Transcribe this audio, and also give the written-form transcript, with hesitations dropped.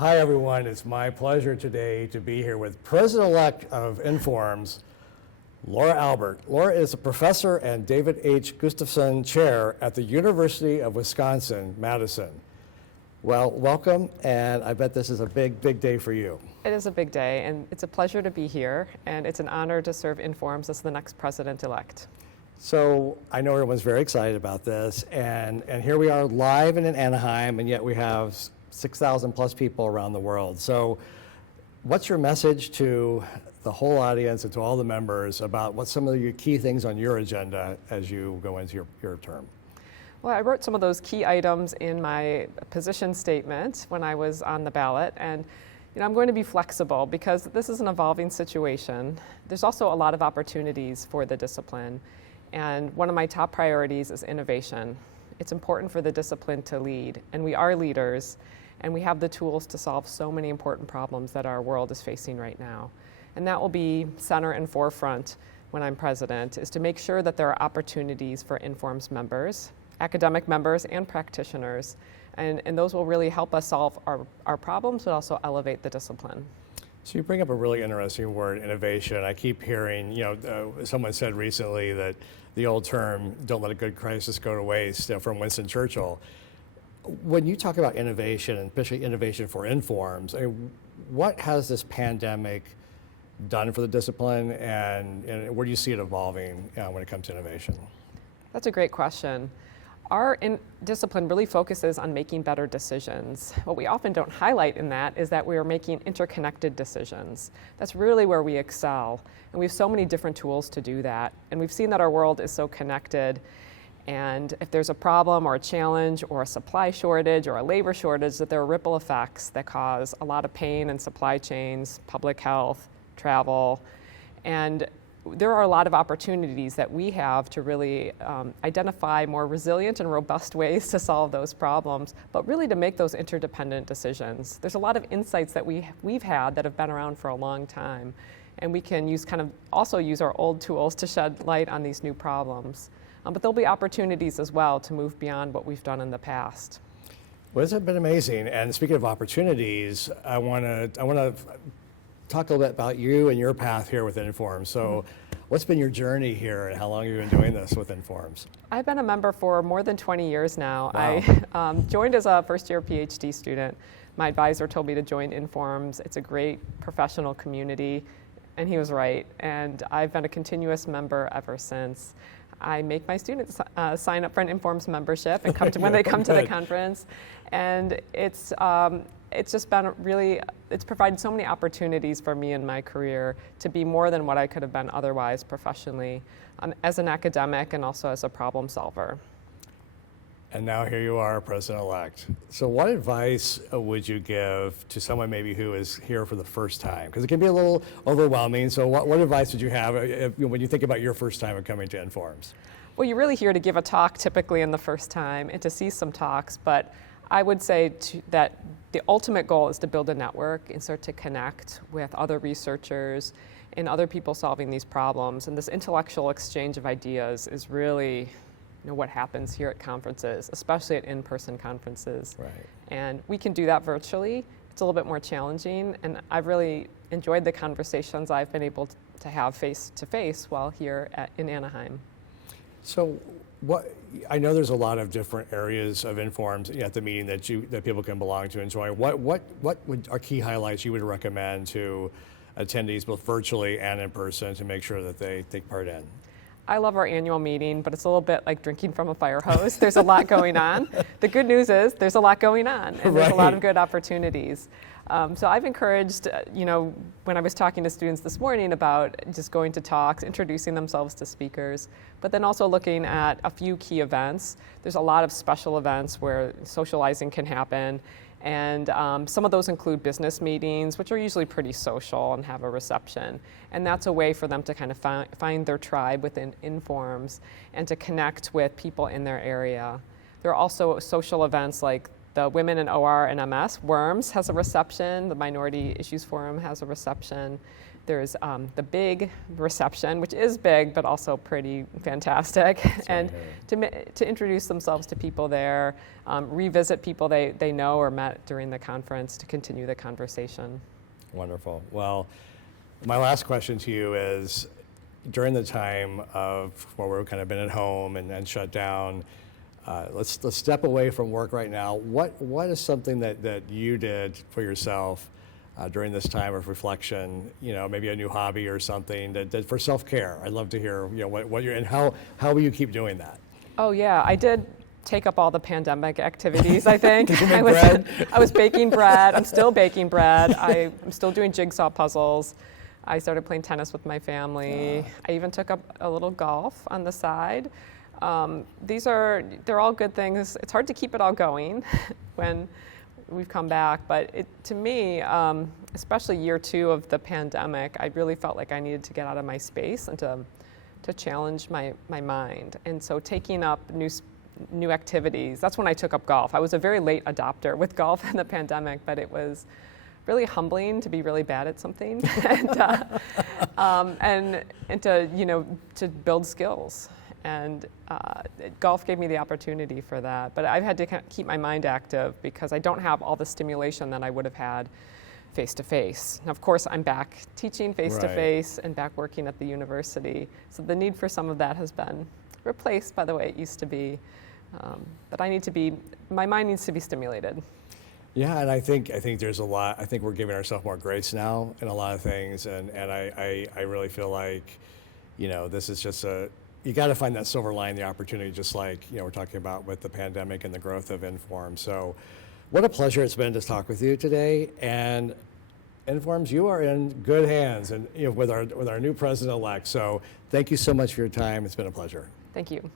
Hi, everyone. It's my pleasure today to be here with President-elect of Informs, Laura Albert. Laura is a professor and David H. Gustafson Chair at the University of Wisconsin-Madison. Well, welcome, and I bet this is a big, big day for you. It is a big day, and it's a pleasure to be here, and it's an honor to serve Informs as the next president-elect. So I know everyone's very excited about this, and here we are live in Anaheim, and yet we have 6,000 plus people around the world. So what's your message to the whole audience and to all the members about what some of your key things on your agenda as you go into your term? Well, I wrote some of those key items in my position statement when I was on the ballot, and I'm going to be flexible because this is an evolving situation. There's also a lot of opportunities for the discipline, and one of my top priorities is innovation. It's important for the discipline to lead, and we are leaders, and we have the tools to solve so many important problems that our world is facing right now. And that will be center and forefront when I'm president, is to make sure that there are opportunities for Informs members, academic members, and practitioners, and those will really help us solve our problems, but also elevate the discipline. So you bring up a really interesting word, innovation. I keep hearing, someone said recently that the old term, don't let a good crisis go to waste, from Winston Churchill. When you talk about innovation, and especially innovation for Informs, what has this pandemic done for the discipline, and where do you see it evolving when it comes to innovation? That's a great question. Our discipline really focuses on making better decisions. What we often don't highlight in that is that we are making interconnected decisions. That's really where we excel. And we have so many different tools to do that. And we've seen that our world is so connected. And if there's a problem or a challenge or a supply shortage or a labor shortage, that there are ripple effects that cause a lot of pain in supply chains, public health, travel. And there are a lot of opportunities that we have to really identify more resilient and robust ways to solve those problems, but really to make those interdependent decisions. There's a lot of insights that we've had that have been around for a long time, and we can also use our old tools to shed light on these new problems. But there'll be opportunities as well to move beyond what we've done in the past. Well, it's been amazing. And speaking of opportunities, I want to talk a little bit about you and your path here with Informs. So what's been your journey here, and how long have you been doing this with Informs? I've been a member for more than 20 years now. Wow. I joined as a first-year PhD student. My advisor told me to join Informs. It's a great professional community, and he was right. And I've been a continuous member ever since. I make my students sign up for an Informs membership and come to when they come to the conference. And it's just been it's provided so many opportunities for me in my career to be more than what I could have been otherwise professionally, as an academic and also as a problem solver. And now here you are, President-elect. So what advice would you give to someone maybe who is here for the first time? Because it can be a little overwhelming. So what advice would you have when you think about your first time of coming to Informs? Well, you're really here to give a talk typically in the first time and to see some talks, but I would say that the ultimate goal is to build a network and start to connect with other researchers and other people solving these problems. And this intellectual exchange of ideas is really what happens here at conferences, especially at in-person conferences. Right. And we can do that virtually. It's a little bit more challenging, and I've really enjoyed the conversations I've been able to have face-to-face while here in Anaheim. So I know there's a lot of different areas of Informs at the meeting that people can belong to and join. What are key highlights you would recommend to attendees, both virtually and in person, to make sure that they take part in? I love our annual meeting, but it's a little bit like drinking from a fire hose. There's a lot going on. The good news is there's a lot going on, and there's a lot of good opportunities. So I've encouraged, when I was talking to students this morning about just going to talks, introducing themselves to speakers, but then also looking at a few key events. There's a lot of special events where socializing can happen, and some of those include business meetings, which are usually pretty social and have a reception. And that's a way for them to kind of find their tribe within Informs and to connect with people in their area. There are also social events like the Women in OR and MS, WORMS, has a reception. The Minority Issues Forum has a reception. There's the big reception, which is big, but also pretty fantastic. And to introduce themselves to people there, revisit people they know or met during the conference to continue the conversation. Wonderful. Well, my last question to you is, during the time of where we've kind of been at home and shut down, let's step away from work right now. What is something that you did for yourself during this time of reflection? You know, maybe a new hobby or something that for self-care. I'd love to hear, you know, what you're, and how will you keep doing that? Oh yeah, I did take up all the pandemic activities, I think. Did you make bread? I was baking bread. I'm still baking bread. I'm still doing jigsaw puzzles. I started playing tennis with my family. I even took up a little golf on the side. They're all good things. It's hard to keep it all going when we've come back, but to me, especially year 2 of the pandemic, I really felt like I needed to get out of my space and to challenge my mind. And so taking up new activities, that's when I took up golf. I was a very late adopter with golf in the pandemic, but it was really humbling to be really bad at something and to build skills. And golf gave me the opportunity for that. But I've had to keep my mind active because I don't have all the stimulation that I would have had face-to-face. Now, of course, I'm back teaching face-to-face and back working at the university. So the need for some of that has been replaced by the way it used to be. But my mind needs to be stimulated. Yeah, and I think there's a lot. I think we're giving ourselves more grace now in a lot of things, and I really feel like, you know, this is just you got to find that silver line, the opportunity, just like, you know, we're talking about with the pandemic and the growth of Inform. So, what a pleasure it's been to talk with you today. And Informs, you are in good hands, and you know, with our new president-elect. So, thank you so much for your time. It's been a pleasure. Thank you.